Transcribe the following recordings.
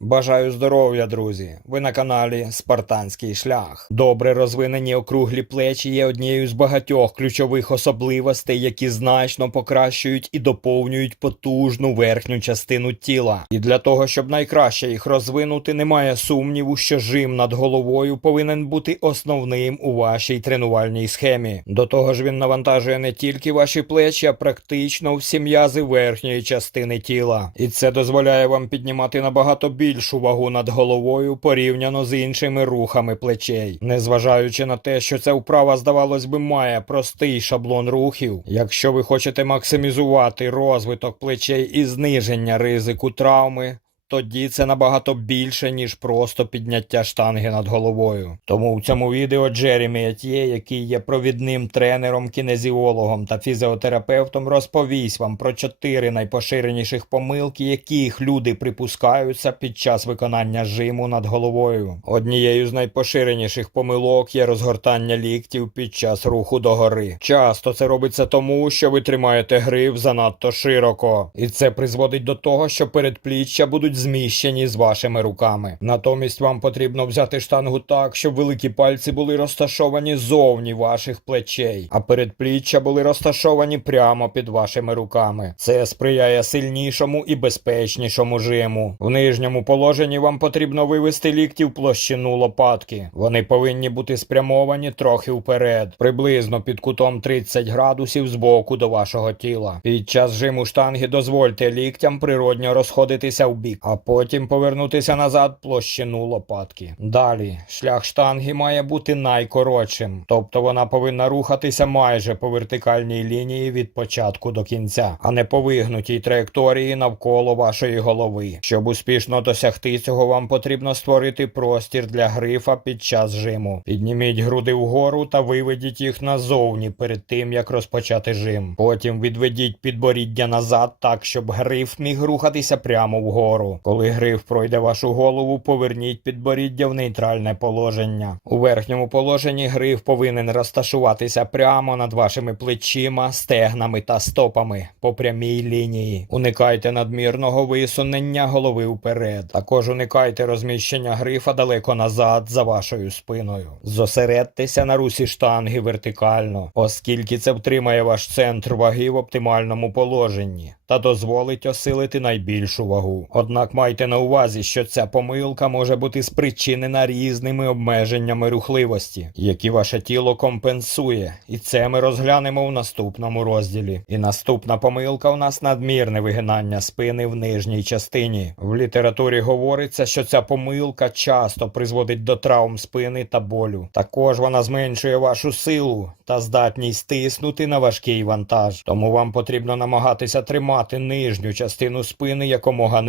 Бажаю здоров'я, друзі! Ви на каналі Спартанський шлях. Добре розвинені округлі плечі є однією з багатьох ключових особливостей, які значно покращують і доповнюють потужну верхню частину тіла. І для того, щоб найкраще їх розвинути, немає сумніву, що жим над головою повинен бути основним у вашій тренувальній схемі. До того ж, він навантажує не тільки ваші плечі, а практично всі м'язи верхньої частини тіла. І це дозволяє вам піднімати набагато більшу вагу над головою порівняно з іншими рухами плечей. Незважаючи на те, що ця вправа, здавалось би, має простий шаблон рухів. Якщо ви хочете максимізувати розвиток плечей і зниження ризику травми, тоді це набагато більше, ніж просто підняття штанги над головою. Тому в цьому відео Джеремі Етьє, який є провідним тренером, кінезіологом та фізіотерапевтом, розповість вам про чотири найпоширеніших помилки, яких люди припускаються під час виконання жиму над головою. Однією з найпоширеніших помилок є розгортання ліктів під час руху догори. Часто це робиться тому, що ви тримаєте гриф занадто широко, і це призводить до того, що передпліччя будуть зміщені з вашими руками. Натомість вам потрібно взяти штангу так, щоб великі пальці були розташовані зовні ваших плечей, а передпліччя були розташовані прямо під вашими руками. Це сприяє сильнішому і безпечнішому жиму. В нижньому положенні вам потрібно вивести лікті в площину лопатки. Вони повинні бути спрямовані трохи вперед, приблизно під кутом 30 градусів з боку до вашого тіла. Під час жиму штанги дозвольте ліктям природньо розходитися в бік, а потім повернутися назад площину лопатки. Далі шлях штанги має бути найкоротшим, тобто вона повинна рухатися майже по вертикальній лінії від початку до кінця, а не по вигнутій траєкторії навколо вашої голови. Щоб успішно досягти цього, вам потрібно створити простір для грифа під час жиму. Підніміть груди вгору та виведіть їх назовні перед тим, як розпочати жим. Потім відведіть підборіддя назад так, щоб гриф міг рухатися прямо вгору. Коли гриф пройде вашу голову, поверніть підборіддя в нейтральне положення. У верхньому положенні гриф повинен розташуватися прямо над вашими плечима, стегнами та стопами по прямій лінії. Уникайте надмірного висунення голови вперед. Також уникайте розміщення грифа далеко назад за вашою спиною. Зосередьтеся на русі штанги вертикально, оскільки це втримає ваш центр ваги в оптимальному положенні та дозволить осилити найбільшу вагу. Однак майте на увазі, що ця помилка може бути спричинена різними обмеженнями рухливості, які ваше тіло компенсує, і це ми розглянемо в наступному розділі. І наступна помилка у нас надмірне вигинання спини в нижній частині. В літературі говориться, що ця помилка часто призводить до травм спини та болю. Також вона зменшує вашу силу та здатність тиснути на важкий вантаж. Тому вам потрібно намагатися тримати нижню частину спини якомога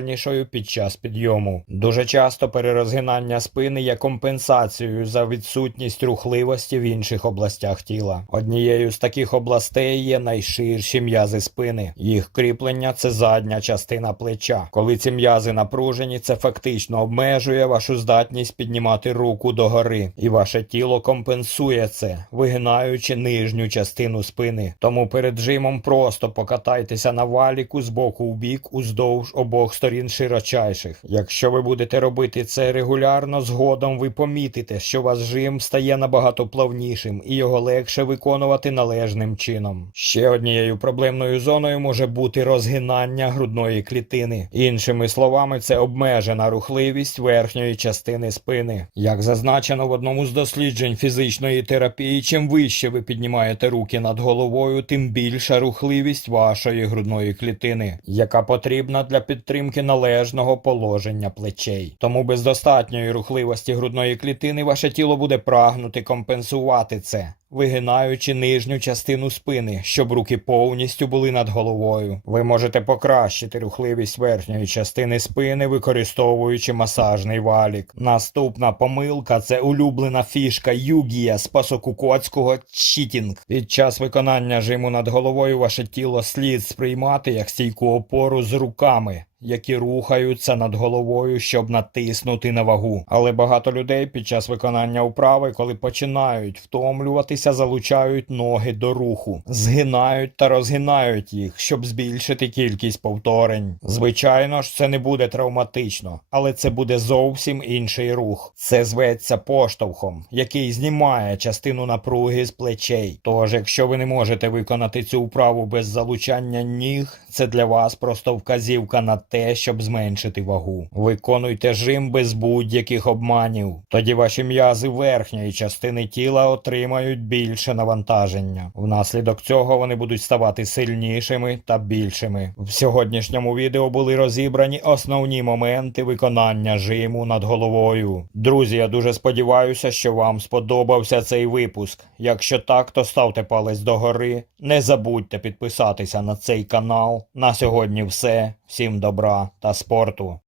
нейтральнішою під час підйому. Дуже часто перерозгинання спини є компенсацією за відсутність рухливості в інших областях тіла. Однією з таких областей є найширші м'язи спини. Їх кріплення це задня частина плеча. Коли ці м'язи напружені, це фактично обмежує вашу здатність піднімати руку догори, і ваше тіло компенсує це, вигинаючи нижню частину спини. Тому перед жимом просто покатайтеся на валіку з боку в бік уздовж обох сторін широчайших. Якщо ви будете робити це регулярно, згодом ви помітите, що ваш жим стає набагато плавнішим і його легше виконувати належним чином. Ще однією проблемною зоною може бути розгинання грудної клітини. Іншими словами, це обмежена рухливість верхньої частини спини. Як зазначено в одному з досліджень фізичної терапії, чим вище ви піднімаєте руки над головою, тим більша рухливість вашої грудної клітини, яка потрібна для підтримки належного положення плечей. Тому без достатньої рухливості грудної клітини ваше тіло буде прагнути компенсувати це. Вигинаючи нижню частину спини, щоб руки повністю були над головою. Ви можете покращити рухливість верхньої частини спини, використовуючи масажний валік. Наступна помилка це улюблена фішка Югія з пасокукоцького чітінг. Під час виконання жиму над головою ваше тіло слід сприймати як стійку опору з руками які рухаються над головою, щоб натиснути на вагу. Але багато людей під час виконання вправи, коли починають втомлюватися, тренуватися, залучають ноги до руху, згинають та розгинають їх, щоб збільшити кількість повторень. Звичайно ж, це не буде травматично, але це буде зовсім інший рух. Це зветься поштовхом, який знімає частину напруги з плечей. Тож, якщо ви не можете виконати цю вправу без залучання ніг, це для вас просто вказівка на те, щоб зменшити вагу. Виконуйте жим без будь-яких обманів. Тоді ваші м'язи верхньої частини тіла отримають більше навантаження. Внаслідок цього вони будуть ставати сильнішими та більшими. В сьогоднішньому відео були розібрані основні моменти виконання жиму над головою. Друзі, я дуже сподіваюся, що вам сподобався цей випуск. Якщо так, то ставте палець догори. Не забудьте підписатися на цей канал. На сьогодні все. Всім добра та спорту.